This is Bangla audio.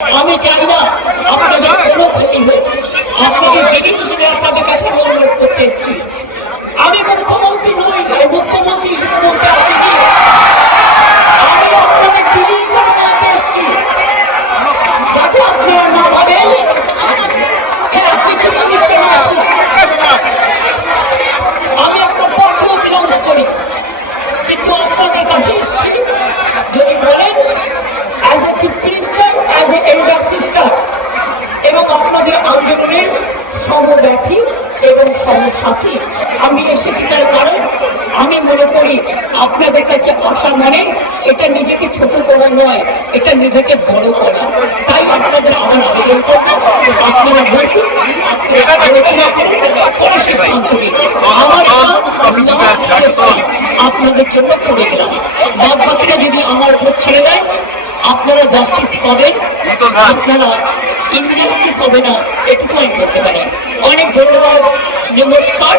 আমি চাই না। আপনাদের কোনো ক্ষতি হোক আপনাদের হিসেবে আপনাদের কাছে আমি অনুরোধ করতে এসেছি। আমি মুখ্যমন্ত্রী নই আমি মুখ্যমন্ত্রী হিসেবে বলতে আছি কি? আমি আপনাদের দিদি হিসেবে বলতে এসেছি। যাতে আপনারা না ভাবেন হ্যাঁ আপনি আছেন। আমি আপনার পক্ষেও করি কিন্তু আপনাদের কাছে এসেছি। যদি বলেন as a chief minister as a elder sister এবং আপনাদের আন্দোলনের সমব্যথী এবং সমসাথী। আমি এসেছি তার কারণ, আমি মনে করি আপনাদের কাছে আসা মানে এটা নিজেকে ছোট করা নয়, এটা নিজেকে বড় করা। তাই আপনাদের আমার আবেদন করব, আপনারা বসুন আপনাদের জন্য করে দিলাম। বাদ বাকিটা যদি আমার উপর ছেড়ে দেয় আপনারা জাস্টিস পাবেন আপনারা ইনজাস্টিস হবে না এটুকু আমি বলতে পারি। অনেক ধন্যবাদ নমস্কার।